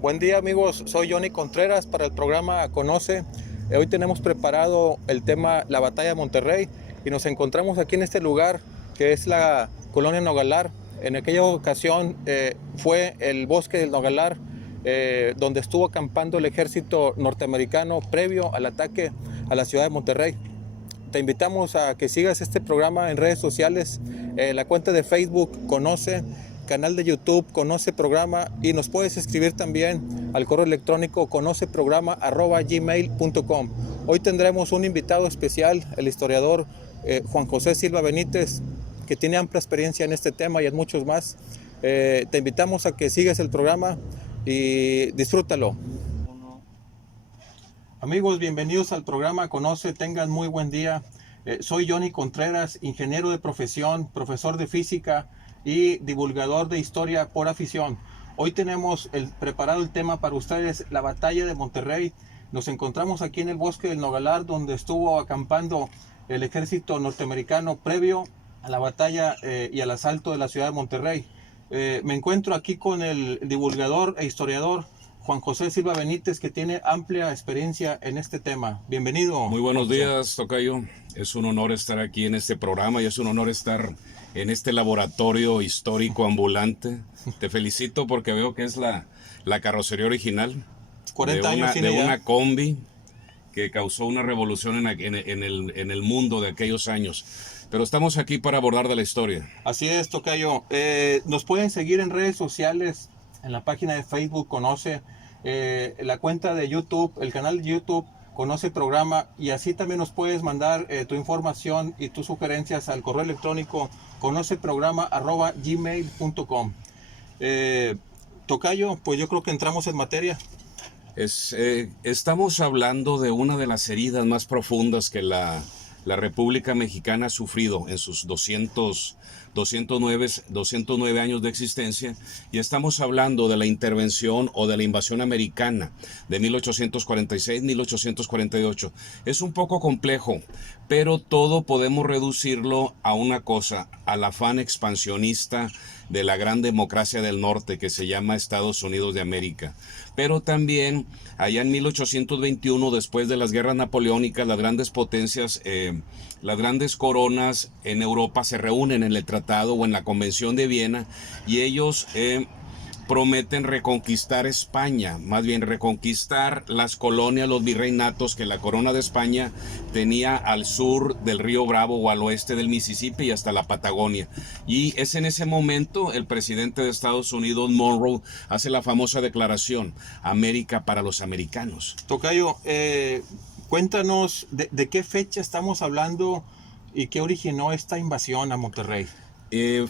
Buen día amigos, soy Johnny Contreras para el programa Conoce. Hoy tenemos preparado el tema La Batalla de Monterrey y nos encontramos aquí en este lugar que es la colonia Nogalar. En aquella ocasión fue el bosque del Nogalar donde estuvo acampando el ejército norteamericano previo al ataque a la ciudad de Monterrey. Te invitamos a que sigas este programa en redes sociales, la cuenta de Facebook Conoce, canal de YouTube Conoce Programa, y nos puedes escribir también al correo electrónico conoceprograma@gmail.com. Hoy tendremos un invitado especial, el historiador Juan José Silva Benítez, que tiene amplia experiencia en este tema y en muchos más. Te invitamos a que sigas el programa y disfrútalo. Amigos, bienvenidos al programa Conoce, tengan muy buen día. Soy Johnny Contreras, ingeniero de profesión, profesor de física y divulgador de historia por afición. Hoy tenemos preparado el tema para ustedes, la batalla de Monterrey. Nos encontramos aquí en el bosque del Nogalar, donde estuvo acampando el ejército norteamericano previo a la batalla y al asalto de la ciudad de Monterrey. Me encuentro aquí con el divulgador e historiador Juan José Silva Benítez, que tiene amplia experiencia en este tema. Bienvenido. Muy buenos días, tocayo. Es un honor estar aquí en este programa y es un honor estar en este laboratorio histórico ambulante. Te felicito porque veo que es la carrocería original 40 años tiene de ya. una combi que causó una revolución en el mundo de aquellos años. Pero estamos aquí para abordar de la historia. Así es, tocayo. Nos pueden seguir en redes sociales, en la página de Facebook Conoce, la cuenta de YouTube, el canal de YouTube Conoce Programa, y así también nos puedes mandar tu información y tus sugerencias al correo electrónico conoceprograma@gmail.com. Tocayo, pues yo creo que entramos en materia. Estamos hablando de una de las heridas más profundas que la República Mexicana ha sufrido en sus 209 años de existencia, y estamos hablando de la intervención o de la invasión americana de 1846-1848. Es un poco complejo, pero todo podemos reducirlo a una cosa, al afán expansionista de la gran democracia del norte que se llama Estados Unidos de América. Pero también allá en 1821, después de las guerras napoleónicas, las grandes potencias, las grandes coronas en Europa se reúnen en el tratado o en la Convención de Viena, y ellos prometen reconquistar España, más bien reconquistar las colonias, los virreinatos que la corona de España tenía al sur del río Bravo o al oeste del Mississippi y hasta la Patagonia. Y es en ese momento el presidente de Estados Unidos, Monroe, hace la famosa declaración: América para los americanos. Tocayo, cuéntanos de qué fecha estamos hablando y qué originó esta invasión a Monterrey.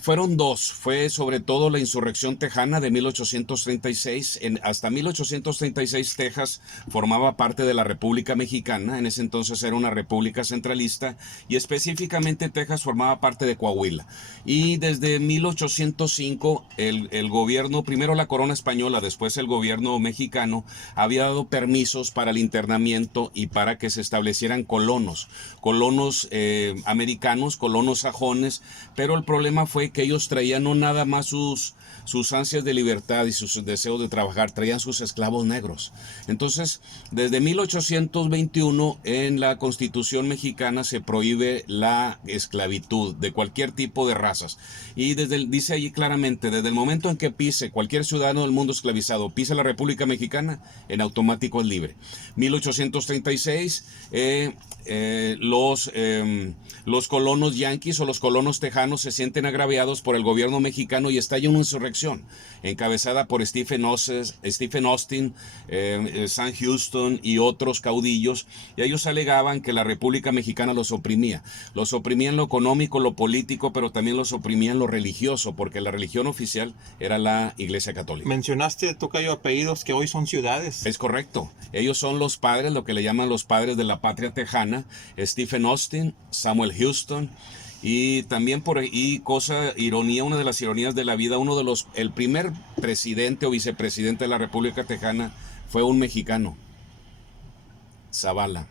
Fueron dos. Fue sobre todo la insurrección tejana de 1836. Hasta 1836 Texas formaba parte de la República Mexicana. En ese entonces era una república centralista, y específicamente Texas formaba parte de Coahuila. Y desde 1805 el gobierno, primero la corona española, después el gobierno mexicano, había dado permisos para el internamiento y para que se establecieran colonos americanos, colonos sajones, pero el problema fue que ellos traían no nada más sus ansias de libertad y sus deseos de trabajar, traían sus esclavos negros. Entonces, desde 1821 en la Constitución mexicana se prohíbe la esclavitud de cualquier tipo de razas, y dice allí claramente: desde el momento en que pise cualquier ciudadano del mundo esclavizado, pise la República Mexicana, en automático es libre. 1836 los colonos yanquis o los colonos tejanos se sienten agraviados por el gobierno mexicano y estalla una insurrección encabezada por Stephen Austin, Sam Houston y otros caudillos, y ellos alegaban que la República Mexicana los oprimía en lo económico, lo político, pero también los oprimía en lo religioso, porque la religión oficial era la Iglesia Católica. Mencionaste, tocayo, apellidos que hoy son ciudades. Es correcto. Ellos son los padres, lo que le llaman los padres de la patria tejana: Stephen Austin, Samuel Houston. Y también por ahí, una de las ironías de la vida, el primer presidente o vicepresidente de la República Tejana fue un mexicano, Zavala.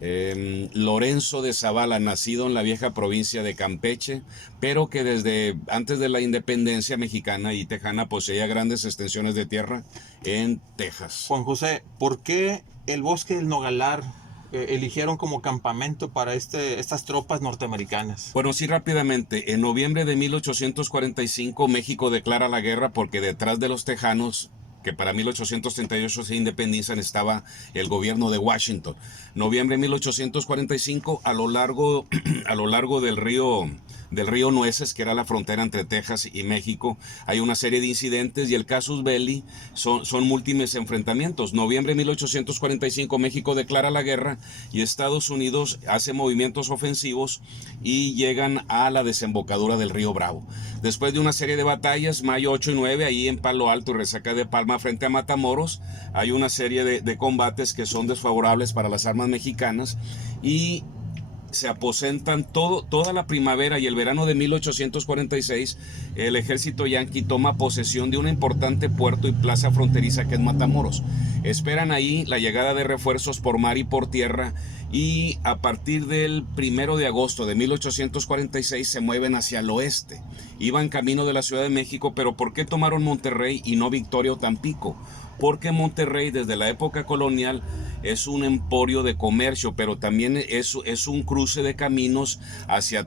Lorenzo de Zavala, nacido en la vieja provincia de Campeche, pero que desde antes de la independencia mexicana y tejana poseía grandes extensiones de tierra en Texas. Juan José, ¿por qué el bosque del Nogalar eligieron como campamento para estas tropas norteamericanas? Bueno, sí, rápidamente. En noviembre de 1845 México declara la guerra porque detrás de los tejanos, que para 1838 se independizan, estaba el gobierno de Washington. Noviembre de 1845, a lo largo del río Nueces, que era la frontera entre Texas y México, hay una serie de incidentes y el casus belli son múltiples enfrentamientos. Noviembre de 1845 México declara la guerra y Estados Unidos hace movimientos ofensivos y llegan a la desembocadura del río Bravo. Después de una serie de batallas, mayo 8 y 9, ahí en Palo Alto y Resaca de Palma frente a Matamoros, hay una serie de combates que son desfavorables para las armas mexicanas y se aposentan toda la primavera y el verano de 1846, el ejército yanqui toma posesión de un importante puerto y plaza fronteriza que es Matamoros. Esperan ahí la llegada de refuerzos por mar y por tierra y a partir del 1 de agosto de 1846 se mueven hacia el oeste. Iban camino de la Ciudad de México, pero ¿por qué tomaron Monterrey y no Victoria o Tampico? Porque Monterrey desde la época colonial es un emporio de comercio, pero también es un cruce de caminos hacia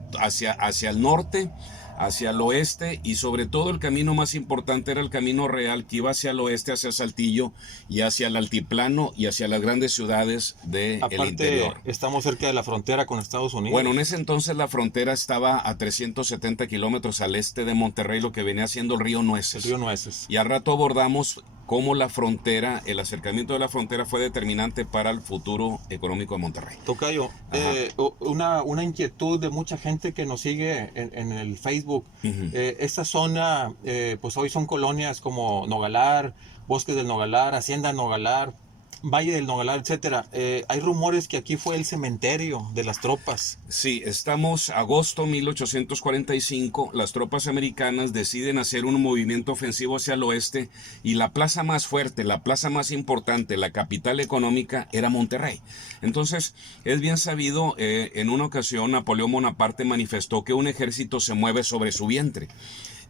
el norte, hacia el oeste, y sobre todo el camino más importante era el camino real que iba hacia el oeste, hacia Saltillo y hacia el altiplano y hacia las grandes ciudades del interior. Estamos cerca de la frontera con Estados Unidos. Bueno, en ese entonces la frontera estaba a 370 kilómetros al este de Monterrey, lo que venía siendo el río Nueces. El río Nueces. Y al rato abordamos cómo la frontera, el acercamiento de la frontera fue determinante para el futuro económico de Monterrey. Tocayo, una inquietud de mucha gente que nos sigue en el Facebook. Esta zona, pues hoy son colonias como Nogalar, Bosques del Nogalar, Hacienda Nogalar, Valle del Nogalar, etcétera. Hay rumores que aquí fue el cementerio de las tropas. Sí, estamos agosto 1845, las tropas americanas deciden hacer un movimiento ofensivo hacia el oeste y la plaza más fuerte, la plaza más importante, la capital económica era Monterrey. Entonces, es bien sabido, en una ocasión Napoleón Bonaparte manifestó que un ejército se mueve sobre su vientre.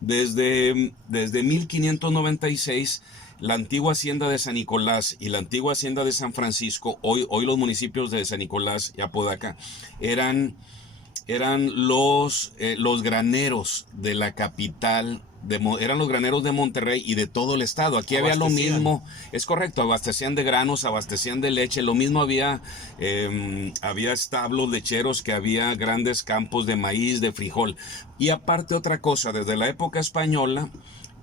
Desde 1596, la antigua hacienda de San Nicolás y la antigua hacienda de San Francisco, hoy los municipios de San Nicolás y Apodaca, eran los graneros de la capital, eran los graneros de Monterrey y de todo el estado. Aquí había lo mismo, es correcto, abastecían de granos, abastecían de leche, lo mismo había establos lecheros, que había grandes campos de maíz, de frijol. Y aparte otra cosa, desde la época española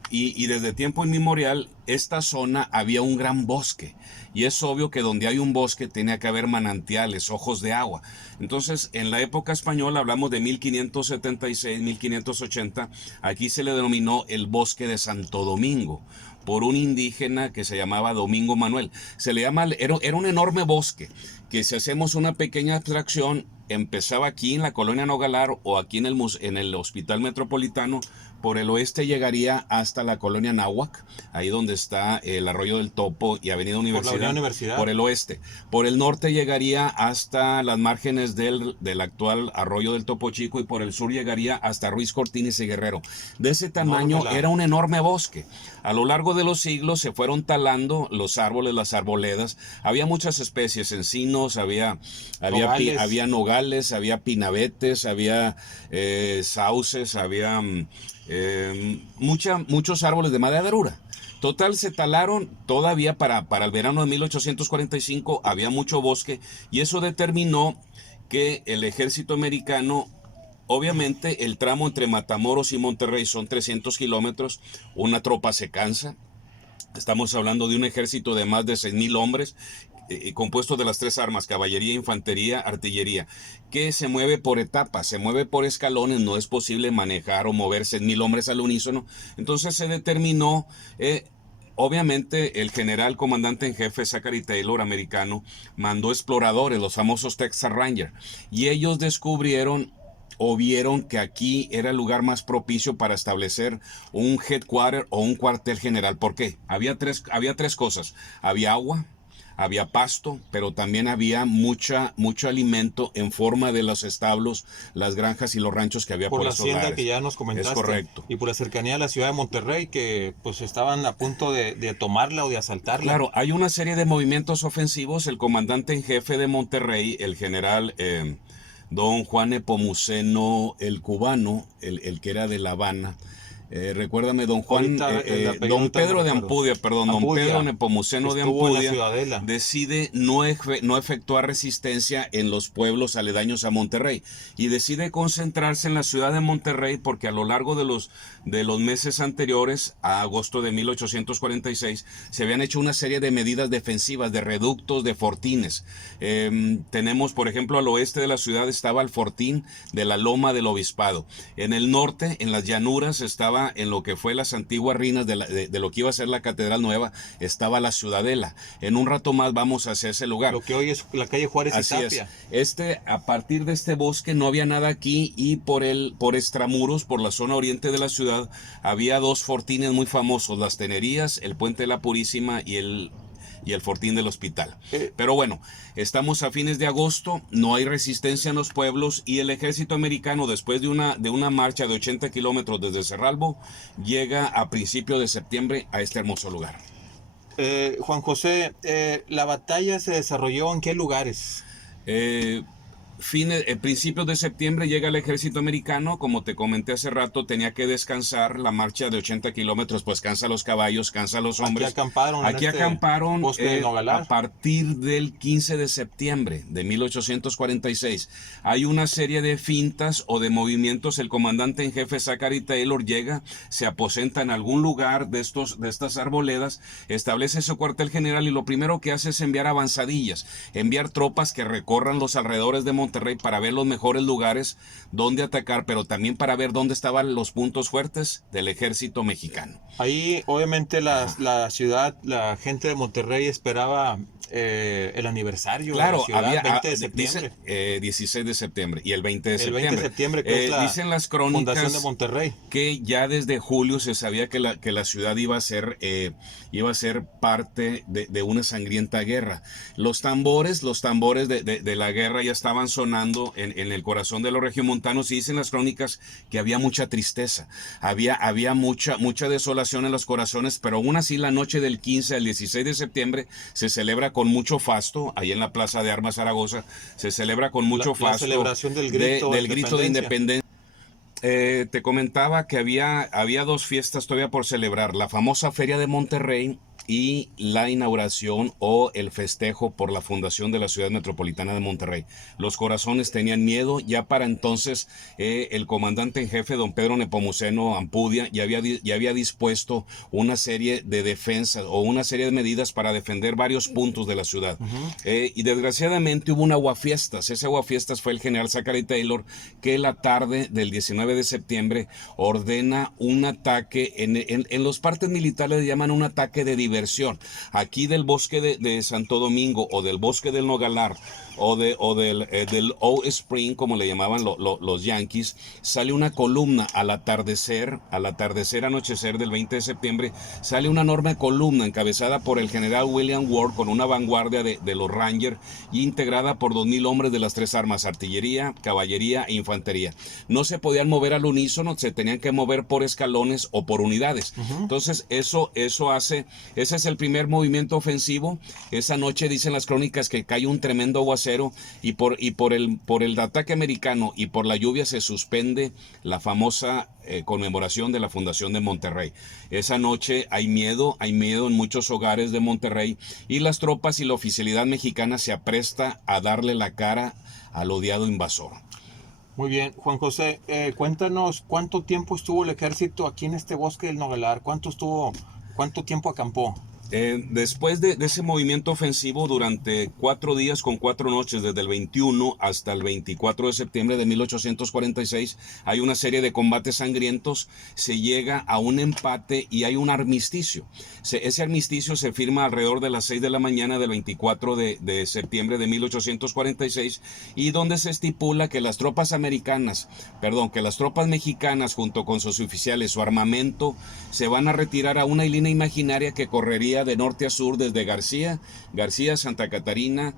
y desde tiempo inmemorial, esta zona había un gran bosque. Y es obvio que donde hay un bosque tiene que haber manantiales, ojos de agua. Entonces, en la época española, hablamos de 1576, 1580, aquí se le denominó el Bosque de Santo Domingo, por un indígena que se llamaba Domingo Manuel. Era un enorme bosque, que si hacemos una pequeña abstracción, empezaba aquí en la colonia Nogalar o aquí en el Hospital Metropolitano. Por el oeste llegaría hasta la colonia Náhuac, ahí donde está el Arroyo del Topo y Avenida Universidad, por el oeste. Por el norte llegaría hasta las márgenes del actual Arroyo del Topo Chico y por el sur llegaría hasta Ruiz Cortines y Guerrero. De ese tamaño era un enorme bosque. A lo largo de los siglos se fueron talando los árboles, las arboledas. Había muchas especies, encinos, había nogales, había pinabetes, había sauces, había muchos árboles de madera. Total, se talaron todavía para el verano de 1845, había mucho bosque y eso determinó que el ejército americano, obviamente el tramo entre Matamoros y Monterrey son 300 kilómetros, una tropa se cansa. Estamos hablando de un ejército de más de 6,000 hombres, compuesto de las tres armas, caballería, infantería, artillería, que se mueve por etapas, se mueve por escalones, no es posible manejar o mover 6,000 hombres al unísono. Entonces se determinó, obviamente el general comandante en jefe Zachary Taylor, americano, mandó exploradores, los famosos Texas Rangers, y ellos descubrieron o vieron que aquí era el lugar más propicio para establecer un headquarter o un cuartel general. ¿Por qué? Había tres cosas. Había agua, había pasto, pero también había mucho alimento en forma de los establos, las granjas y los ranchos que había por por la esos hacienda lares. que ya nos comentaste. Es correcto. Y por la cercanía a la ciudad de Monterrey, que pues estaban a punto de tomarla o de asaltarla. Claro, hay una serie de movimientos ofensivos. El comandante en jefe de Monterrey, el general don Juan Nepomuceno el cubano, el que era de La Habana. Recuérdame, don Juan, Ahorita el apellido don ahorita no Pedro de recuerdo. Ampudia, perdón, don Ampudia, Pedro Nepomuceno de estuvo en la Ampudia, Ciudadela. decide no efectuar resistencia en los pueblos aledaños a Monterrey y decide concentrarse en la ciudad de Monterrey porque a lo largo de los meses anteriores, a agosto de 1846, se habían hecho una serie de medidas defensivas, de reductos, de fortines. Tenemos, por ejemplo, al oeste de la ciudad estaba el fortín de la Loma del Obispado. En el norte, en las llanuras, estaba en lo que fue las antiguas ruinas de lo que iba a ser la Catedral Nueva, estaba la Ciudadela. En un rato más vamos hacia ese lugar. Lo que hoy es la calle Juárez y Así Tapia. es. A partir de este bosque no había nada aquí y por extramuros, por la zona oriente de la ciudad, había dos fortines muy famosos, las Tenerías, el Puente de la Purísima y el fortín del hospital. Pero bueno, estamos a fines de agosto, no hay resistencia en los pueblos y el ejército americano, después de una marcha de 80 kilómetros desde Cerralbo, llega a principios de septiembre a este hermoso lugar. Juan José, ¿la batalla se desarrolló en qué lugares? Principios de septiembre llega el ejército americano, como te comenté hace rato, tenía que descansar, la marcha de 80 kilómetros, pues cansa los caballos, cansa los hombres. Aquí acamparon a partir del 15 de septiembre de 1846. Hay una serie de fintas o de movimientos, el comandante en jefe Zachary Taylor llega, se aposenta en algún lugar de estas arboledas, establece su cuartel general y lo primero que hace es enviar avanzadillas, enviar tropas que recorran los alrededores de Monterrey para ver los mejores lugares donde atacar, pero también para ver dónde estaban los puntos fuertes del ejército mexicano. Ahí obviamente la ciudad, la gente de Monterrey esperaba el aniversario claro, de la ciudad, había, 20 de septiembre. Dice, 16 de septiembre y el 20 de el septiembre. 20 de septiembre, que es la dicen las crónicas fundación de Monterrey, que ya desde julio se sabía que la ciudad iba a ser parte de una sangrienta guerra. Los tambores de la guerra ya estaban sonando en el corazón de los regiomontanos y dicen las crónicas que había mucha tristeza, había mucha desolación en los corazones, pero aún así la noche del 15 al 16 de septiembre se celebra con mucho fasto, ahí en la Plaza de Armas Zaragoza, se celebra con mucho fasto la celebración del grito de independencia. Te comentaba que había dos fiestas todavía por celebrar, la famosa Feria de Monterrey y la inauguración o el festejo por la fundación de la ciudad metropolitana de Monterrey. Los corazones tenían miedo, ya para entonces el comandante en jefe, don Pedro Nepomuceno Ampudia, ya había dispuesto una serie de defensas o una serie de medidas para defender varios puntos de la ciudad. Y desgraciadamente hubo un aguafiestas. Ese aguafiestas fue el general Zachary Taylor, que la tarde del 19 de septiembre ordena un ataque, en los partes militares le llaman un ataque de diversión. Aquí del bosque de Santo Domingo o del bosque del Nogalar o del Old Spring, como le llamaban los yanquis, sale una columna al atardecer, anochecer del 20 de septiembre, sale una enorme columna encabezada por el general William Ward con una vanguardia de los Rangers y integrada por 2,000 hombres de las tres armas, artillería, caballería e infantería. No se podían mover al unísono, se tenían que mover por escalones o por unidades. Entonces ese es el primer movimiento ofensivo. Esa noche dicen las crónicas que cae un tremendo aguacero y por el ataque americano y por la lluvia se suspende la famosa conmemoración de la fundación de Monterrey. Esa noche hay miedo en muchos hogares de Monterrey y las tropas y la oficialidad mexicana se apresta a darle la cara al odiado invasor. Muy bien, Juan José, cuéntanos cuánto tiempo estuvo el ejército aquí en este bosque del Nogalar, cuánto tiempo acampó. Después de ese movimiento ofensivo durante 4 días con 4 noches, desde el 21 hasta el 24 de septiembre de 1846, hay una serie de combates sangrientos, se llega a un empate y hay un armisticio. Ese armisticio se firma alrededor de las 6 de la mañana del 24 de septiembre de 1846 y donde se estipula que las tropas mexicanas junto con sus oficiales, su armamento, se van a retirar a una línea imaginaria que correría recorría de norte a sur desde García, Santa Catarina,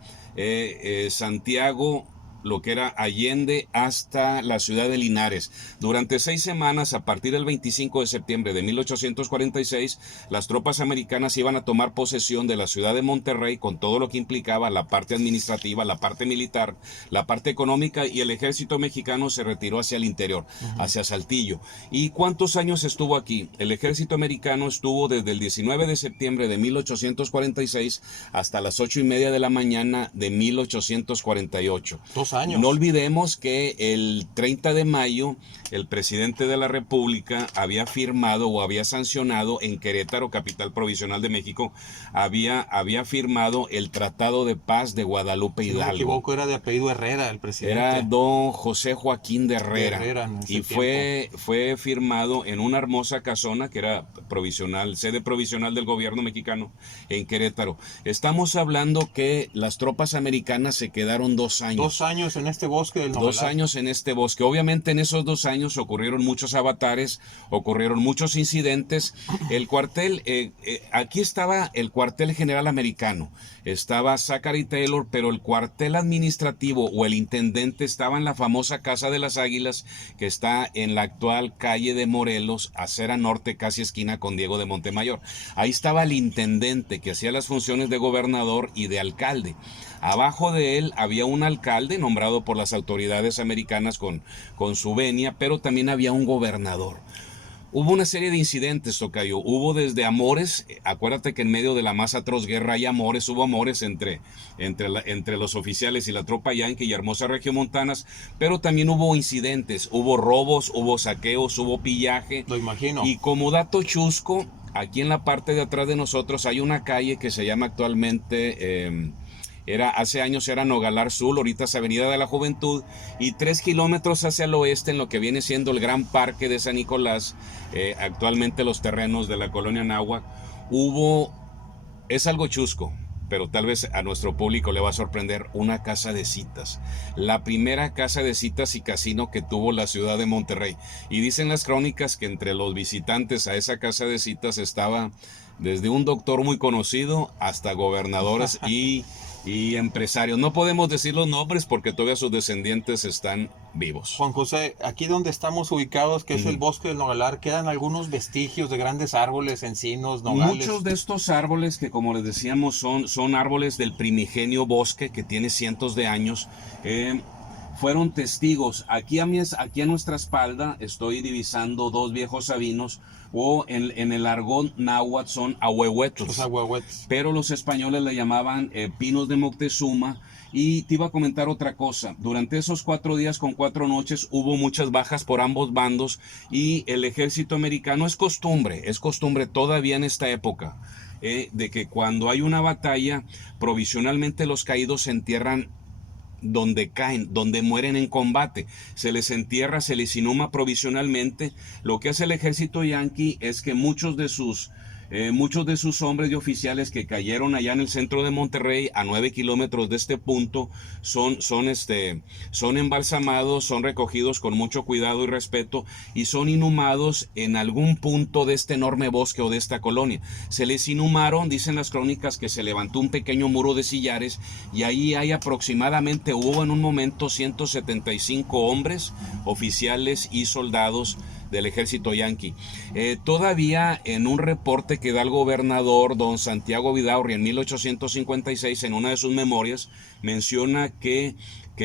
Santiago, lo que era Allende, hasta la ciudad de Linares. Durante 6 semanas, a partir del 25 de septiembre de 1846, las tropas americanas iban a tomar posesión de la ciudad de Monterrey, con todo lo que implicaba la parte administrativa, la parte militar, la parte económica, y el ejército mexicano se retiró hacia el interior, hacia Saltillo. ¿Y cuántos años estuvo aquí? El ejército americano estuvo desde el 19 de septiembre de 1846 hasta las 8:30 de la mañana de 1848. 2 años. No olvidemos que el 30 de mayo el presidente de la República había firmado o había sancionado en Querétaro, capital provisional de México, había firmado el Tratado de Paz de Guadalupe Hidalgo. Si no me equivoco, era de apellido Herrera el presidente. Era don José Joaquín de Herrera. Y fue firmado en una hermosa casona que era provisional, sede provisional del gobierno mexicano en Querétaro. Estamos hablando que las tropas americanas se quedaron 2 años. 2 años en este bosque del Nogales. 2 años en este bosque. Obviamente en esos 2 años ocurrieron muchos avatares, ocurrieron muchos incidentes. El cuartel, aquí estaba el cuartel general americano, estaba Zachary Taylor, pero el cuartel administrativo o el intendente estaba en la famosa Casa de las Águilas, que está en la actual calle de Morelos, acera norte, casi esquina con Diego de Montemayor. Ahí estaba el intendente, que hacía las funciones de gobernador y de alcalde. Abajo de él había un alcalde nombrado por las autoridades americanas con su venia, pero también había un gobernador. Hubo una serie de incidentes, tocayo. Hubo desde amores, acuérdate que en medio de la más atroz guerra hay amores, hubo amores entre los oficiales y la tropa yanqui y hermosas regiomontanas, pero también hubo incidentes, hubo robos, hubo saqueos, hubo pillaje. Lo imagino. Y como dato chusco, aquí en la parte de atrás de nosotros hay una calle que se llama actualmente... hace años era Nogalar Sur, ahorita es Avenida de la Juventud, y 3 kilómetros hacia el oeste, en lo que viene siendo el Gran Parque de San Nicolás, actualmente los terrenos de la colonia Anáhuac, es algo chusco, pero tal vez a nuestro público le va a sorprender, una casa de citas. La primera casa de citas y casino que tuvo la ciudad de Monterrey. Y dicen las crónicas que entre los visitantes a esa casa de citas estaba desde un doctor muy conocido hasta gobernadores y empresarios. No podemos decir los nombres porque todavía sus descendientes están vivos. Juan José, aquí donde estamos ubicados, que es el bosque del Nogalar, quedan algunos vestigios de grandes árboles, encinos, nogales. Muchos de estos árboles, que como les decíamos son árboles del primigenio bosque que tiene cientos de años, fueron testigos. Aquí a nuestra espalda estoy divisando 2 viejos sabinos, o en el argot náhuatl son ahuehuetos. Los ahuehuetes. Pero los españoles le llamaban pinos de Moctezuma. Y te iba a comentar otra cosa. Durante esos 4 días con 4 noches hubo muchas bajas por ambos bandos, y el ejército americano es costumbre todavía en esta época, de que cuando hay una batalla, provisionalmente los caídos se entierran donde caen, donde mueren en combate. Se les entierra, se les inhuma provisionalmente. Lo que hace el ejército yanqui es que muchos de sus hombres y oficiales que cayeron allá en el centro de Monterrey, a 9 kilómetros de este punto, son embalsamados, son recogidos con mucho cuidado y respeto, y son inhumados en algún punto de este enorme bosque o de esta colonia. Se les inhumaron, dicen las crónicas, que se levantó un pequeño muro de sillares, y ahí hay aproximadamente, hubo en un momento 175 hombres, oficiales y soldados del ejército yanqui. Todavía en un reporte que da el gobernador don Santiago Vidaurri en 1856, en una de sus memorias, menciona que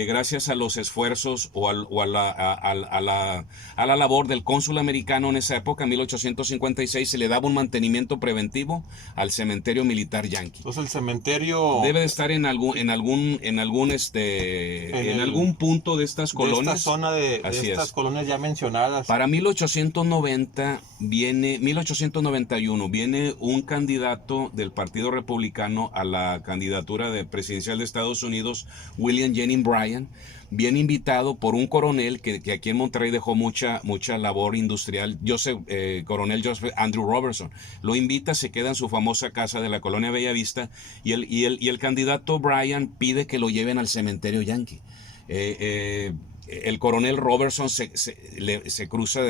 gracias a los esfuerzos o a la labor del cónsul americano en esa época, en 1856, se le daba un mantenimiento preventivo al cementerio militar yanqui. Entonces el cementerio debe de estar en algún punto de estas colonias. De esta zona de estas colonias ya mencionadas. Para 1891 viene un candidato del Partido Republicano a la candidatura presidencial de Estados Unidos, William Jennings Bryan, bien invitado por un coronel que aquí en Monterrey dejó mucha labor industrial, coronel Joseph Andrew Robertson. Lo invita, se queda en su famosa casa de la colonia Bellavista, y el candidato Bryan pide que lo lleven al cementerio yanqui. el coronel Robertson se cruza,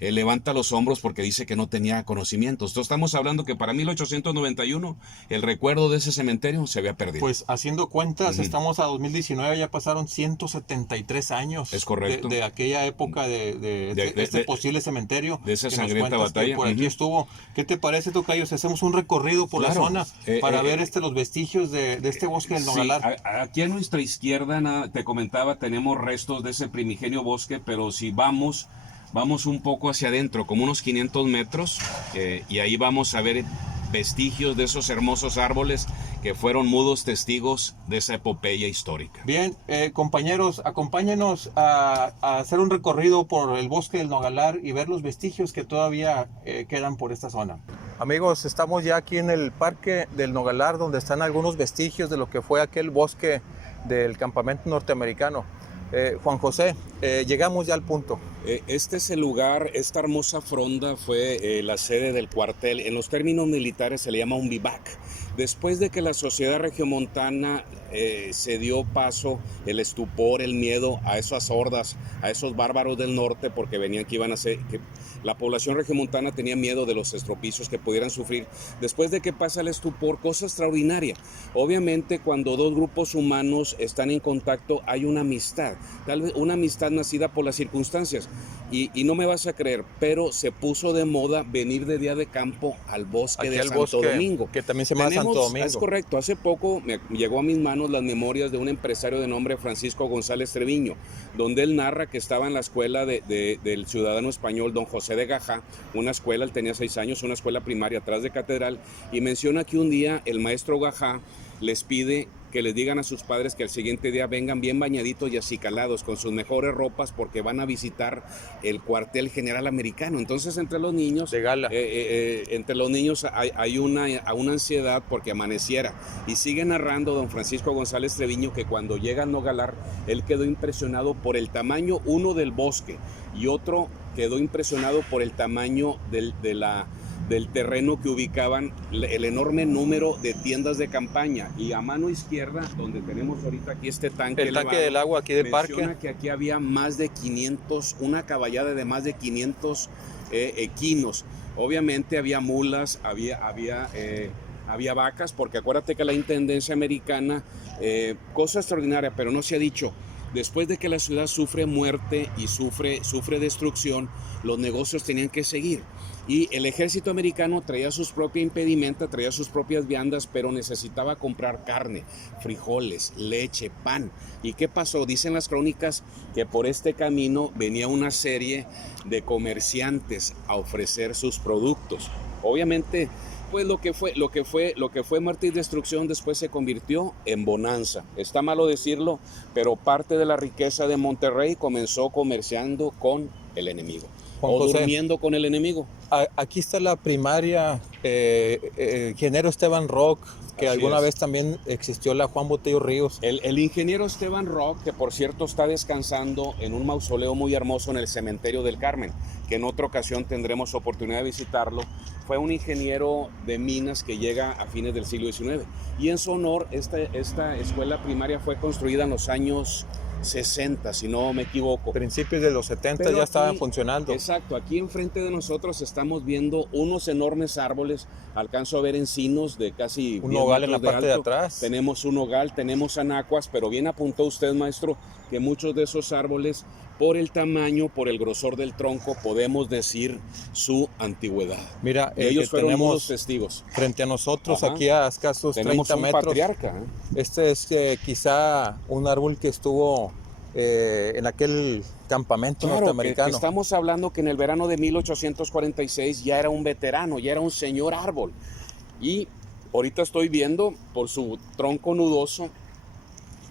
levanta los hombros porque dice que no tenía conocimientos. Entonces estamos hablando que para 1891 el recuerdo de ese cementerio se había perdido. Pues haciendo cuentas, estamos a 2019, ya pasaron 173 años. Es correcto. De aquella época de este posible cementerio. De esa sangrienta batalla. Por aquí estuvo. ¿Qué te parece, tocayo, si hacemos un recorrido por la zona para ver los vestigios de este bosque del Nogalar? Sí, aquí a nuestra izquierda, te comentaba, tenemos restos de ese primigenio bosque, pero si vamos un poco hacia adentro, como unos 500 metros, y ahí vamos a ver vestigios de esos hermosos árboles que fueron mudos testigos de esa epopeya histórica. Bien, compañeros, acompáñenos a hacer un recorrido por el bosque del Nogalar y ver los vestigios que todavía quedan por esta zona. Amigos, estamos ya aquí en el parque del Nogalar, donde están algunos vestigios de lo que fue aquel bosque del campamento norteamericano. Juan José, llegamos ya al punto. Este es el lugar, esta hermosa fronda fue la sede del cuartel. En los términos militares se le llama un vivac. Después de que la sociedad regiomontana se dio paso, el estupor, el miedo a esas hordas, a esos bárbaros del norte, porque venían que iban a ser... La población regiomontana tenía miedo de los estropicios que pudieran sufrir. Después de que pasa el estupor, cosa extraordinaria. Obviamente, cuando dos grupos humanos están en contacto, hay una amistad. Tal vez una amistad nacida por las circunstancias. Y no me vas a creer, pero se puso de moda venir de día de campo al bosque de Santo Domingo. Que también se llama Santo Domingo. Es correcto. Hace poco me llegó a mis manos las memorias de un empresario de nombre Francisco González Treviño, donde él narra que estaba en la escuela del ciudadano español don José de Gajá, una escuela, él tenía 6 años, una escuela primaria atrás de Catedral, y menciona que un día el maestro Gajá les pide que les digan a sus padres que al siguiente día vengan bien bañaditos y acicalados con sus mejores ropas porque van a visitar el cuartel general americano. Entonces entre los niños, de gala. Entre los niños hay una ansiedad porque amaneciera. Y sigue narrando don Francisco González Treviño que cuando llega a Nogalar, él quedó impresionado por el tamaño, uno del bosque, y otro quedó impresionado por el tamaño del terreno que ubicaban, el enorme número de tiendas de campaña. Y a mano izquierda, donde tenemos ahorita aquí este tanque el tanque del agua aquí del parque, menciona que aquí había más de 500, una caballada de más de 500 equinos. Obviamente había mulas, había vacas, porque acuérdate que la intendencia americana, cosa extraordinaria, pero no se ha dicho, después de que la ciudad sufre muerte y sufre destrucción, los negocios tenían que seguir. Y el ejército americano traía sus propias impedimentas, traía sus propias viandas, pero necesitaba comprar carne, frijoles, leche, pan. ¿Y qué pasó? Dicen las crónicas que por este camino venía una serie de comerciantes a ofrecer sus productos. Obviamente, pues lo que fue muerte y destrucción después se convirtió en bonanza. Está malo decirlo, pero parte de la riqueza de Monterrey comenzó comerciando con el enemigo. Juan o José, durmiendo con el enemigo. Aquí está la primaria, ingeniero Esteban Rock, que Así alguna es. vez también existió la Juan Botello Ríos. El ingeniero Esteban Rock, que por cierto está descansando en un mausoleo muy hermoso en el cementerio del Carmen, que en otra ocasión tendremos oportunidad de visitarlo, fue un ingeniero de minas que llega a fines del siglo XIX. Y en su honor, esta escuela primaria fue construida en los años 60, si no me equivoco. Principios de los 70 Pero ya estaban aquí, funcionando. Exacto, aquí enfrente de nosotros estamos viendo unos enormes árboles. Alcanzo a ver encinos de casi Un 10 nogal en la metros parte de alto. atrás. Tenemos un nogal, tenemos anacuas, pero bien apuntó usted, maestro, que muchos de esos árboles, por el tamaño, por el grosor del tronco, podemos decir su antigüedad. Mira, Y ellos fueron tenemos unos testigos. frente a nosotros, Ajá. aquí a escasos Tenemos 30 un metros. patriarca. Este es quizá un árbol que estuvo en aquel campamento Claro, norteamericano. que estamos hablando que en el verano de 1846 ya era un veterano, ya era un señor árbol. Y ahorita estoy viendo por su tronco nudoso,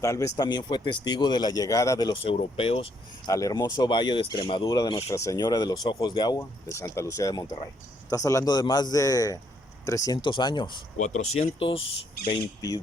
tal vez también fue testigo de la llegada de los europeos al hermoso valle de Extremadura de Nuestra Señora de los Ojos de Agua de Santa Lucía de Monterrey. Estás hablando de más de 300 años. 420,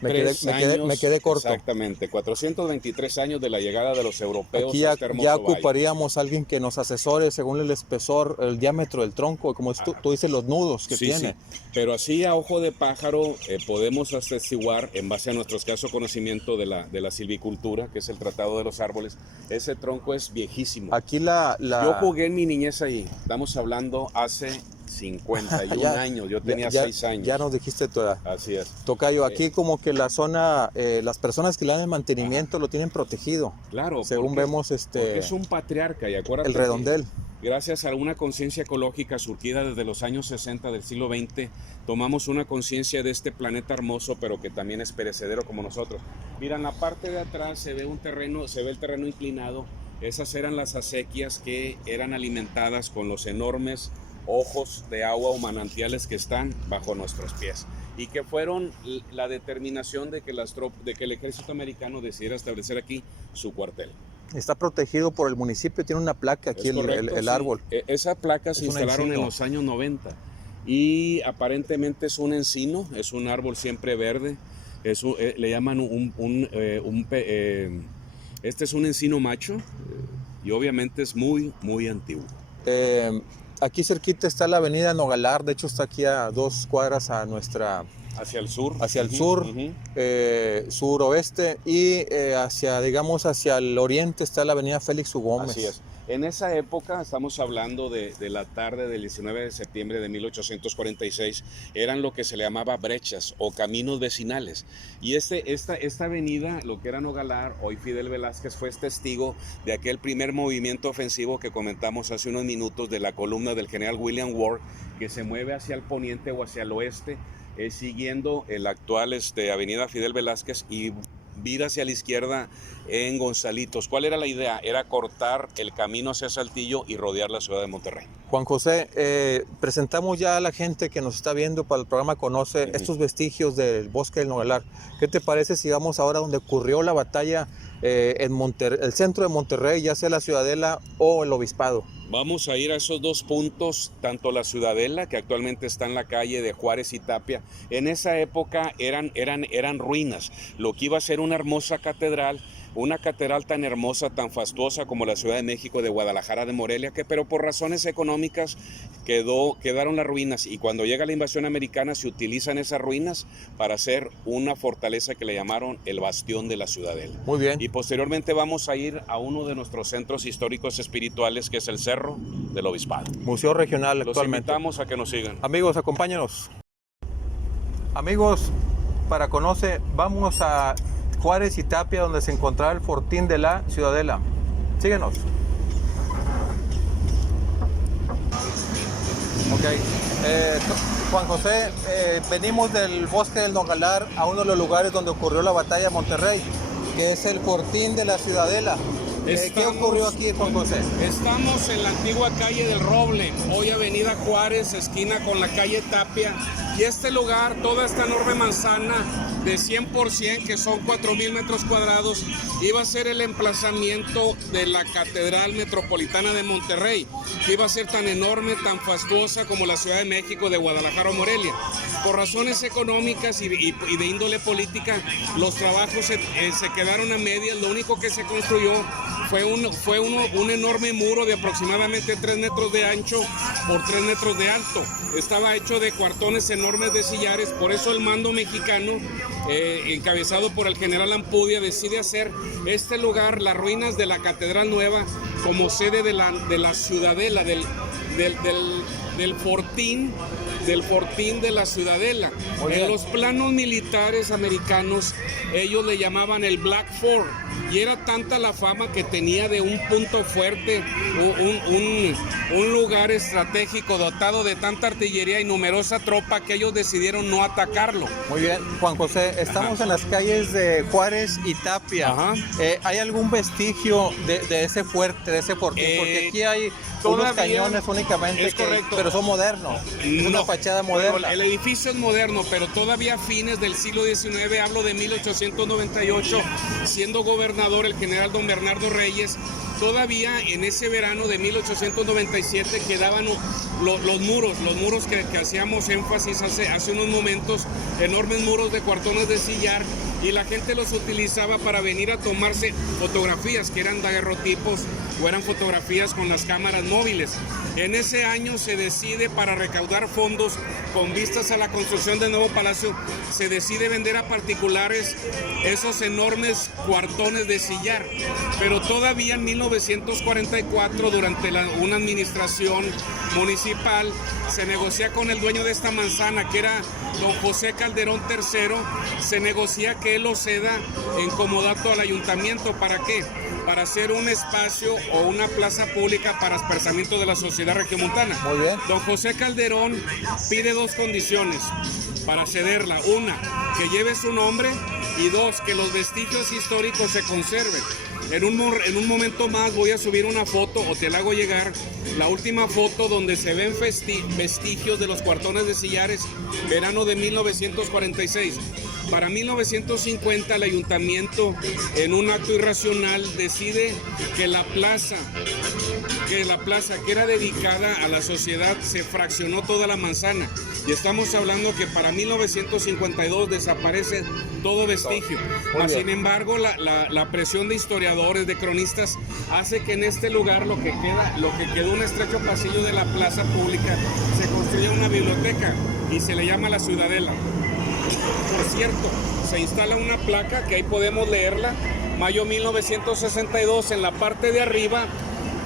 Me quedé corto. Exactamente, 423 años de la llegada de los europeos Aquí a este hermoso ya valle. ocuparíamos a alguien que nos asesore según el espesor, el diámetro del tronco, como tú dices, los nudos que tiene. Sí. Pero así a ojo de pájaro podemos atestiguar, en base a nuestro escaso conocimiento de la silvicultura, que es el tratado de los árboles, ese tronco es viejísimo. Aquí Yo jugué en mi niñez ahí, estamos hablando hace 51 años, yo tenía 6 años. Ya nos dijiste tu edad. Así es. Tocayo, aquí como que la zona, las personas que le dan el mantenimiento lo tienen protegido. Claro. Según vemos porque es un patriarca, y acuérdate. El redondel. Gracias a una conciencia ecológica surgida desde los años 60 del siglo XX, tomamos una conciencia de este planeta hermoso, pero que también es perecedero como nosotros. Mira, en la parte de atrás se ve el terreno inclinado. Esas eran las acequias que eran alimentadas con los enormes ojos de agua o manantiales que están bajo nuestros pies, y que fueron la determinación de que el ejército americano decidiera establecer aquí su cuartel. Está protegido por el municipio, tiene una placa aquí, el árbol. Esa placa se instalaron en los años 90 y aparentemente es un encino, es un árbol siempre verde, le llaman este es un encino macho y obviamente es muy, muy antiguo. Aquí cerquita está la avenida Nogalar, de hecho está aquí a 2 cuadras a nuestra... Hacia el sur. Hacia el sur, suroeste, y hacia el oriente está la avenida Félix U. Gómez. Así es. En esa época, estamos hablando de la tarde del 19 de septiembre de 1846, eran lo que se le llamaba brechas o caminos vecinales. Y esta avenida, lo que era Nogalar, hoy Fidel Velázquez fue testigo de aquel primer movimiento ofensivo que comentamos hace unos minutos de la columna del general William Ward, que se mueve hacia el poniente o hacia el oeste, siguiendo el actual avenida Fidel Velázquez y vira hacia la izquierda en Gonzalitos. ¿Cuál era la idea? Era cortar el camino hacia Saltillo y rodear la ciudad de Monterrey. Juan José, presentamos ya a la gente que nos está viendo para el programa Conoce estos vestigios del bosque del Nogalar. ¿Qué te parece si vamos ahora donde ocurrió la batalla en el centro de Monterrey, ya sea la Ciudadela o el Obispado? Vamos a ir a esos dos puntos, tanto la Ciudadela, que actualmente está en la calle de Juárez y Tapia. En esa época eran ruinas, lo que iba a ser una hermosa catedral, una catedral tan hermosa, tan fastuosa como la Ciudad de México, de Guadalajara, de Morelia, pero por razones económicas quedaron las ruinas, y cuando llega la invasión americana se utilizan esas ruinas para hacer una fortaleza que le llamaron el Bastión de la Ciudadela. Muy bien. Y posteriormente vamos a ir a uno de nuestros centros históricos espirituales, que es el Cerro del Obispado. Museo Regional Los actualmente. invitamos a que nos sigan. Amigos, acompáñenos. Amigos, para Conoce, vamos a Juárez y Tapia, donde se encontraba el fortín de la Ciudadela. Síguenos. Ok. Juan José, venimos del bosque del Nogalar a uno de los lugares donde ocurrió la batalla de Monterrey, que es el fortín de la Ciudadela. ¿Qué ocurrió aquí, Juan José? Estamos en la antigua calle del Roble, hoy avenida Juárez, esquina con la calle Tapia, y este lugar, toda esta enorme manzana de 100 por 100, que son 4,000 metros cuadrados, iba a ser el emplazamiento de la Catedral Metropolitana de Monterrey, que iba a ser tan enorme, tan fastuosa como la Ciudad de México, de Guadalajara o Morelia. Por razones económicas y de índole política, los trabajos se quedaron a medias. Lo único que se construyó fue un enorme muro de aproximadamente 3 metros de ancho por 3 metros de alto. Estaba hecho de cuartones enormes de sillares, por eso el mando mexicano, encabezado por el general Ampudia, decide hacer este lugar, las ruinas de la Catedral Nueva, como sede de la Ciudadela, del fortín de la Ciudadela. En los planos militares americanos, ellos le llamaban el Black Fort, y era tanta la fama que tenía de un punto fuerte, un lugar estratégico dotado de tanta artillería y numerosa tropa, que ellos decidieron no atacarlo. Muy bien, Juan José, estamos en las calles de Juárez y Tapia. ¿Hay algún vestigio de ese fuerte, de ese fortín? Porque aquí hay unos cañones únicamente, pero son modernos. Es una fachada moderna. El edificio es moderno, pero todavía a fines del siglo XIX, hablo de 1898, siendo gobernador el general don Bernardo Reyes, todavía en ese verano de 1897 quedaban los muros que hacíamos énfasis hace unos momentos, enormes muros de cuartones de sillar, y la gente los utilizaba para venir a tomarse fotografías que eran daguerrotipos o eran fotografías con las cámaras móviles. En ese año se decide, para recaudar fondos con vistas a la construcción del nuevo palacio, se decide vender a particulares esos enormes cuartones de sillar. Pero todavía en 1944, durante una administración municipal, se negocia con el dueño de esta manzana, que era don José Calderón III, se negocia que él lo ceda en comodato al ayuntamiento. ¿Para qué? Para hacer un espacio o una plaza pública para esparcimiento de la sociedad regiomontana. Muy bien. Don José Calderón pide dos condiciones para cederla: una, que lleve su nombre, y dos, que los vestigios históricos se conserven. En un momento más voy a subir una foto, o te la hago llegar, la última foto donde se ven vestigios de los cuartones de sillares, verano de 1946. Para 1950 el ayuntamiento, en un acto irracional, decide que la plaza que era dedicada a la sociedad, se fraccionó toda la manzana. Y estamos hablando que para 1952 desaparece todo vestigio. Sin embargo, la presión de historiadores, de cronistas, hace que en este lugar lo que quedó un estrecho pasillo de la plaza pública, se construya una biblioteca y se le llama La Ciudadela. Por cierto, se instala una placa que ahí podemos leerla: mayo 1962. En la parte de arriba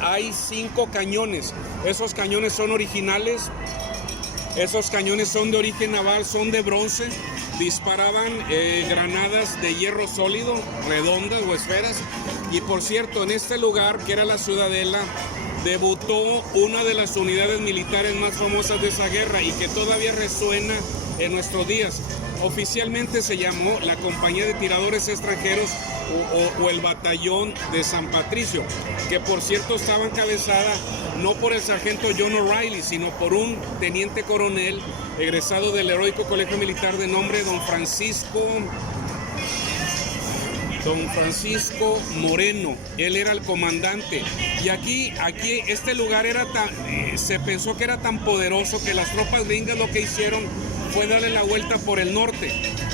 hay 5 cañones. Esos cañones son originales. Esos cañones son de origen naval, son de bronce. Disparaban granadas de hierro sólido, redondas o esferas. Y por cierto, en este lugar, que era la Ciudadela, debutó una de las unidades militares más famosas de esa guerra y que todavía resuena en nuestros días. Oficialmente se llamó la Compañía de Tiradores Extranjeros o el Batallón de San Patricio, que por cierto estaba encabezada no por el sargento John O'Reilly, sino por un teniente coronel egresado del heroico colegio militar de nombre don Francisco Moreno. Él era el comandante. Y aquí este lugar se pensó que era tan poderoso que las tropas gringas lo que hicieron fue darle la vuelta por el norte.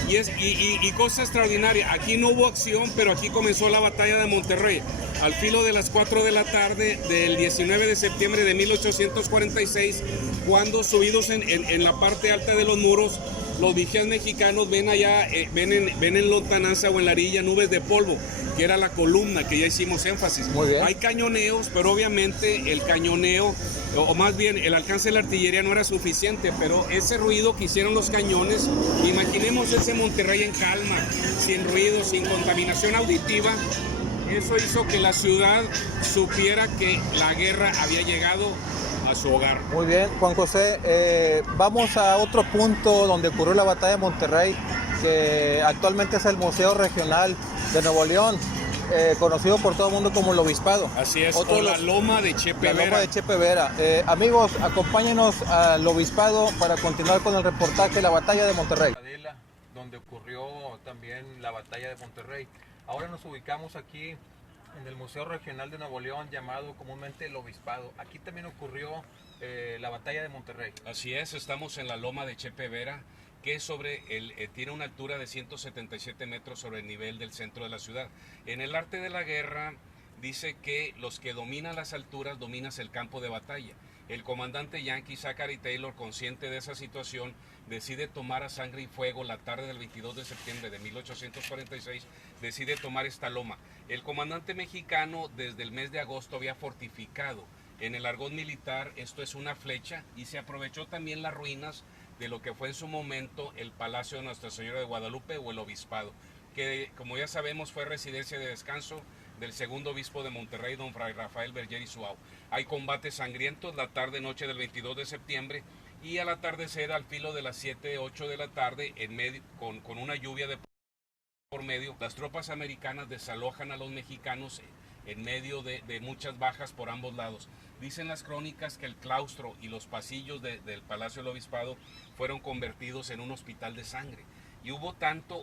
Y cosa extraordinaria, aquí no hubo acción, pero aquí comenzó la batalla de Monterrey. Al filo de las 4 de la tarde del 19 de septiembre de 1846, cuando subidos en la parte alta de los muros, los vigías mexicanos ven allá, ven en lontananza o en la orilla nubes de polvo, que era la columna que ya hicimos énfasis. Muy bien. Hay cañoneos, pero obviamente el cañoneo, o más bien el alcance de la artillería no era suficiente, pero ese ruido que hicieron los cañones, imaginemos ese Monterrey en calma, sin ruido, sin contaminación auditiva, eso hizo que la ciudad supiera que la guerra había llegado a su hogar. Muy bien, Juan José, vamos a otro punto donde ocurrió la batalla de Monterrey, que actualmente es el Museo Regional de Nuevo León, conocido por todo el mundo como el Obispado. Así es, o la Loma de Chepe Vera. La Loma de Chepe Vera. Amigos, acompáñenos al Obispado para continuar con el reportaje de la batalla de Monterrey. Donde ocurrió también la batalla de Monterrey. Ahora nos ubicamos aquí en el Museo Regional de Nuevo León, llamado comúnmente el Obispado. Aquí también ocurrió la batalla de Monterrey. Así es, estamos en la Loma de Chepe Vera, que tiene una altura de 177 metros sobre el nivel del centro de la ciudad. En el arte de la guerra dice que los que dominan las alturas dominan el campo de batalla. El comandante yankee Zachary Taylor, consciente de esa situación, decide tomar a sangre y fuego la tarde del 22 de septiembre de 1846, decide tomar esta loma. El comandante mexicano desde el mes de agosto había fortificado. En el argot militar esto es una flecha, y se aprovechó también las ruinas de lo que fue en su momento el Palacio de Nuestra Señora de Guadalupe o el Obispado, que como ya sabemos fue residencia de descanso del segundo obispo de Monterrey, don Fray Rafael Berger y Suau. Hay combates sangrientos la tarde-noche del 22 de septiembre, y al atardecer, al filo de las 7, 8 de la tarde, con una lluvia de por medio, las tropas americanas desalojan a los mexicanos en medio de muchas bajas por ambos lados. Dicen las crónicas que el claustro y los pasillos del Palacio del Obispado fueron convertidos en un hospital de sangre. Y hubo tanto,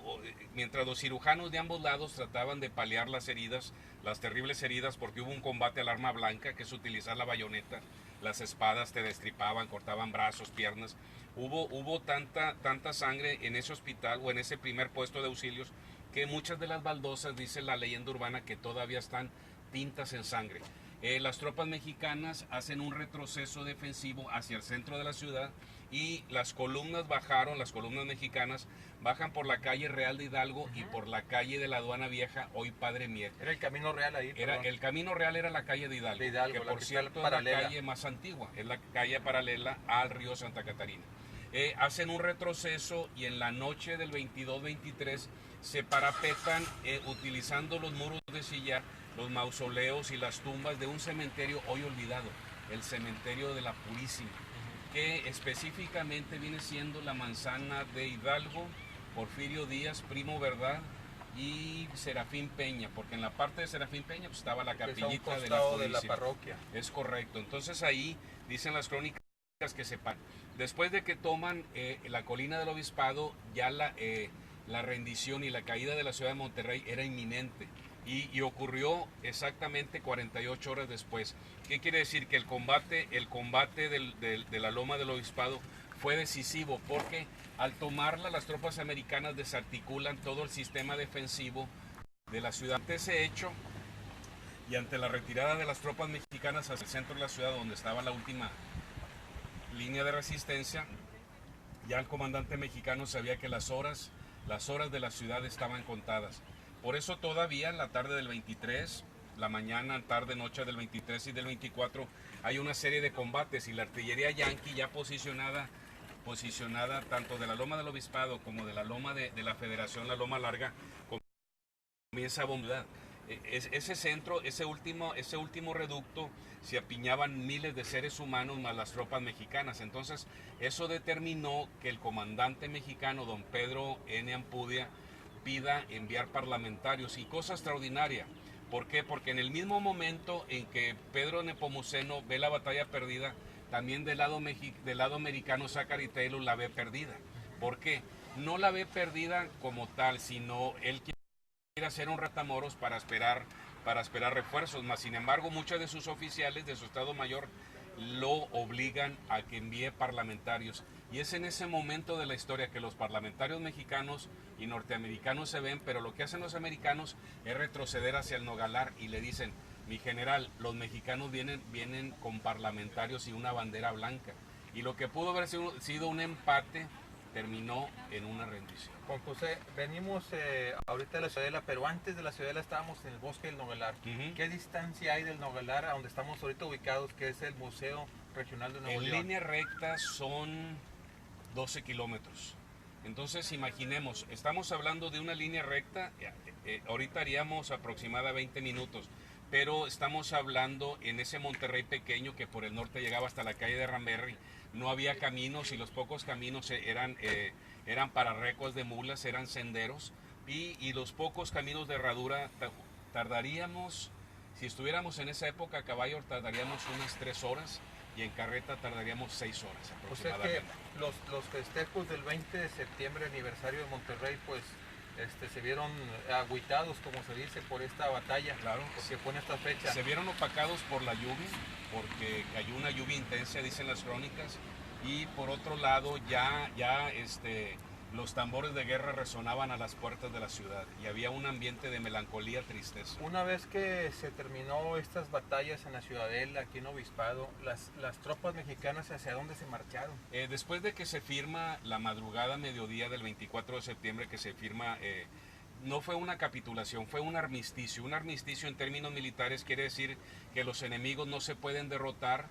mientras los cirujanos de ambos lados trataban de paliar las heridas, las terribles heridas, porque hubo un combate al arma blanca, que es utilizar la bayoneta. Las espadas te destripaban, cortaban brazos, piernas. Hubo tanta sangre en ese hospital o en ese primer puesto de auxilios que muchas de las baldosas, dice la leyenda urbana, que todavía están tintas en sangre. Las tropas mexicanas hacen un retroceso defensivo hacia el centro de la ciudad y las columnas mexicanas bajan por la calle Real de Hidalgo y por la calle de la Aduana Vieja, hoy Padre Mier. Era el Camino Real ahí. El Camino Real era la calle de Hidalgo, que por cierto es la calle más antigua, es la calle paralela al río Santa Catarina. Hacen un retroceso y en la noche del 22-23 se parapetan utilizando los muros de sillar, los mausoleos y las tumbas de un cementerio hoy olvidado, el cementerio de la Purísima, que específicamente viene siendo la manzana de Hidalgo, Porfirio Díaz, Primo Verdad y Serafín Peña, porque en la parte de Serafín Peña pues, estaba la capillita de la Purísima. De la parroquia. Es correcto. Entonces ahí dicen las crónicas que sepan. Después de que toman la colina del Obispado, ya la rendición y la caída de la ciudad de Monterrey era inminente. Y ocurrió exactamente 48 horas después. ¿Qué quiere decir? Que el combate de la Loma del Obispado fue decisivo, porque al tomarla las tropas americanas desarticulan todo el sistema defensivo de la ciudad. Ante ese hecho y ante la retirada de las tropas mexicanas hacia el centro de la ciudad, donde estaba la última línea de resistencia, ya el comandante mexicano sabía que las horas de la ciudad estaban contadas. Por eso todavía en la tarde del 23, la mañana, tarde, noche del 23 y del 24, hay una serie de combates y la artillería yanqui ya posicionada tanto de la Loma del Obispado como de la Loma de la Federación, la Loma Larga, comienza a bombardear. Ese centro, ese último reducto, se apiñaban miles de seres humanos más las tropas mexicanas. Entonces, eso determinó que el comandante mexicano, don Pedro N. Ampudia, pida enviar parlamentarios, y cosa extraordinaria. ¿Por qué? Porque en el mismo momento en que Pedro Nepomuceno ve la batalla perdida, también del lado americano Zachary Taylor la ve perdida. ¿Por qué? No la ve perdida como tal, sino él quiere hacer un ratamoros para esperar refuerzos, más sin embargo muchos de sus oficiales de su Estado Mayor lo obligan a que envíe parlamentarios. Y es en ese momento de la historia que los parlamentarios mexicanos y norteamericanos se ven, pero lo que hacen los americanos es retroceder hacia el Nogalar y le dicen: mi general, los mexicanos vienen con parlamentarios y una bandera blanca. Y lo que pudo haber sido un empate terminó en una rendición. Juan José, venimos ahorita de la Ciudadela, pero antes de la Ciudadela estábamos en el bosque del Nogalar. ¿Qué distancia hay del Nogalar a donde estamos ahorita ubicados, que es el Museo Regional de Nuevo León? En línea recta son 12 kilómetros. Entonces imaginemos, estamos hablando de una línea recta, ahorita haríamos aproximadamente 20 minutos, pero estamos hablando en ese Monterrey pequeño que por el norte llegaba hasta la calle de Ramberry. No había caminos y los pocos caminos eran para recos de mulas, eran senderos, y los pocos caminos de herradura tardaríamos, si estuviéramos en esa época a caballo, tardaríamos unas 3 horas, y en carreta tardaríamos 6 horas aproximadamente. O sea que los festejos del 20 de septiembre, aniversario de Monterrey, pues se vieron agüitados, como se dice, por esta batalla. Claro. Porque fue en esta fecha. Se vieron opacados por la lluvia, porque cayó una lluvia intensa, dicen las crónicas, y por otro lado ya los tambores de guerra resonaban a las puertas de la ciudad y había un ambiente de melancolía, tristeza. Una vez que se terminó estas batallas en la Ciudadela, aquí en Obispado, las tropas mexicanas, ¿hacia dónde se marcharon? Después de que se firma la madrugada mediodía del 24 de septiembre, que se firma, no fue una capitulación, fue un armisticio. Un armisticio en términos militares quiere decir que los enemigos no se pueden derrotar,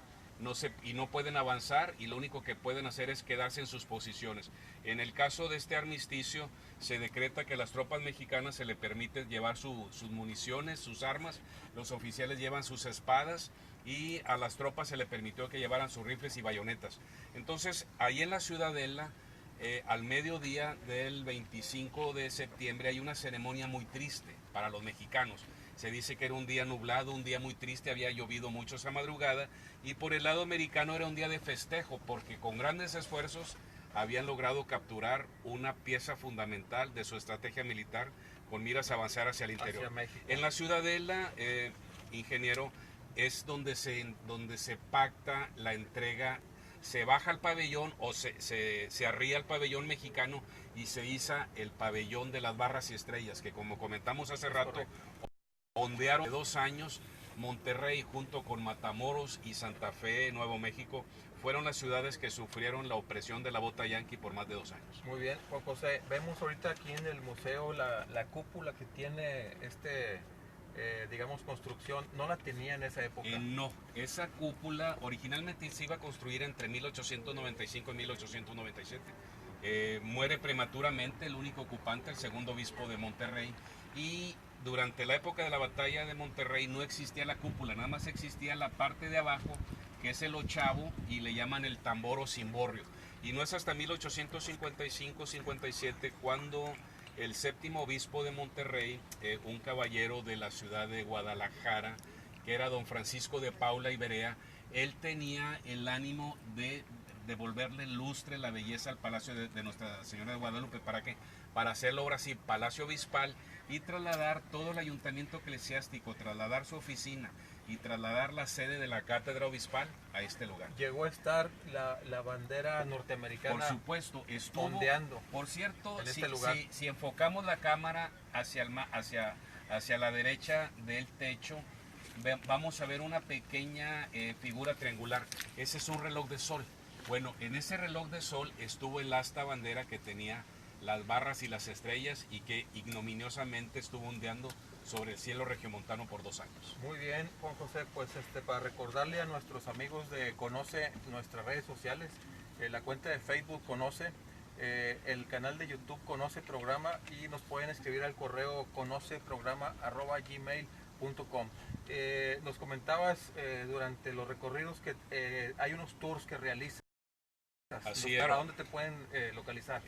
y no pueden avanzar, y lo único que pueden hacer es quedarse en sus posiciones. En el caso de este armisticio se decreta que a las tropas mexicanas se le permite llevar sus municiones, sus armas, los oficiales llevan sus espadas y a las tropas se le permitió que llevaran sus rifles y bayonetas. Entonces ahí en la Ciudadela, al mediodía del 25 de septiembre hay una ceremonia muy triste para los mexicanos. Se dice que era un día nublado, un día muy triste, había llovido mucho esa madrugada, y por el lado americano era un día de festejo, porque con grandes esfuerzos habían logrado capturar una pieza fundamental de su estrategia militar, con miras a avanzar hacia el interior. Hacia México. En la Ciudadela, ingeniero, es donde se pacta la entrega. Se baja el pabellón o se arría el pabellón mexicano y se iza el pabellón de las barras y estrellas, que como comentamos hace rato, ondearon de 2 años. Monterrey junto con Matamoros y Santa Fe, Nuevo México, fueron las ciudades que sufrieron la opresión de la bota yanqui por más de 2 años. Muy bien, Juan José, vemos ahorita aquí en el museo la cúpula que tiene digamos, construcción, no la tenía en esa época. No, esa cúpula originalmente se iba a construir entre 1895 y 1897. Muere prematuramente el único ocupante, el segundo obispo de Monterrey, y durante la época de la batalla de Monterrey no existía la cúpula, nada más existía la parte de abajo, que es el ochavo, y le llaman el tambor o cimborrio. Y no es hasta 1855-57 cuando el séptimo obispo de Monterrey, un caballero de la ciudad de Guadalajara, que era don Francisco de Paula y Berea, él tenía el ánimo de devolverle lustre, la belleza al palacio de Nuestra Señora de Guadalupe. ¿Para qué? Para hacerlo ahora sí palacio obispal y trasladar todo el ayuntamiento eclesiástico, trasladar su oficina y trasladar la sede de la cátedra obispal a este lugar. Llegó a estar la bandera norteamericana. Por supuesto, estuvo ondeando. Por cierto, en este lugar. Si enfocamos la cámara hacia la derecha del techo, vamos a ver una pequeña figura triangular. Ese es un reloj de sol. Bueno, en ese reloj de sol estuvo el asta bandera que tenía las barras y las estrellas y que ignominiosamente estuvo ondeando sobre el cielo regiomontano por 2 años. Muy bien, Juan José, pues para recordarle a nuestros amigos de Conoce nuestras redes sociales, la cuenta de Facebook Conoce, el canal de YouTube Conoce Programa, y nos pueden escribir al correo conoceprograma@gmail.com. Nos comentabas durante los recorridos que hay unos tours que realizas. Así es. ¿A dónde te pueden localizar?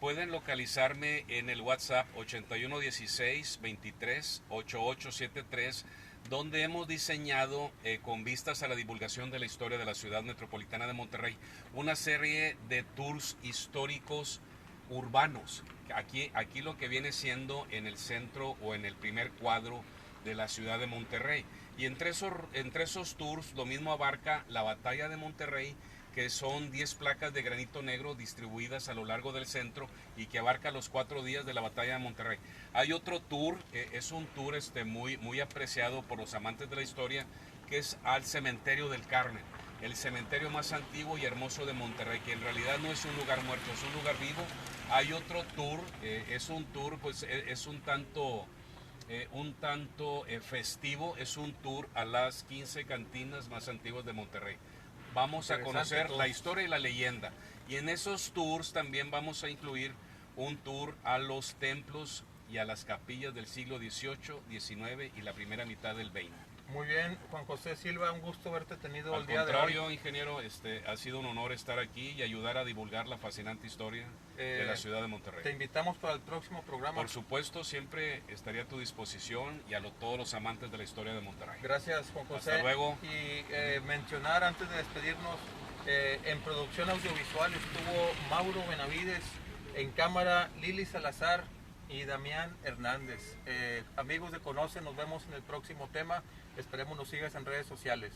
Pueden localizarme en el WhatsApp 8116-238873, donde hemos diseñado, con vistas a la divulgación de la historia de la ciudad metropolitana de Monterrey, una serie de tours históricos urbanos. Aquí lo que viene siendo en el centro o en el primer cuadro de la ciudad de Monterrey. Y entre esos tours lo mismo abarca la batalla de Monterrey, que son 10 placas de granito negro distribuidas a lo largo del centro y que abarca los 4 días de la batalla de Monterrey. Hay otro tour, es un tour muy apreciado por los amantes de la historia, que es al Cementerio del Carmen, el cementerio más antiguo y hermoso de Monterrey, que en realidad no es un lugar muerto, es un lugar vivo. Hay otro tour, es un tour, pues es un tanto festivo, es un tour a las 15 cantinas más antiguas de Monterrey. Vamos a conocer la historia y la leyenda. Y en esos tours también vamos a incluir un tour a los templos y a las capillas del siglo XVIII, XIX y la primera mitad del XX. Muy bien, Juan José Silva, un gusto verte tenido Al el día de hoy. Al contrario, ingeniero, ha sido un honor estar aquí y ayudar a divulgar la fascinante historia de la ciudad de Monterrey. Te invitamos para el próximo programa. Por supuesto, siempre estaría a tu disposición y a todos los amantes de la historia de Monterrey. Gracias, Juan José. Hasta luego. Y mencionar antes de despedirnos, en producción audiovisual estuvo Mauro Benavides, en cámara Lili Salazar y Damián Hernández. Amigos de Conoce, nos vemos en el próximo tema. Esperemos nos sigas en redes sociales.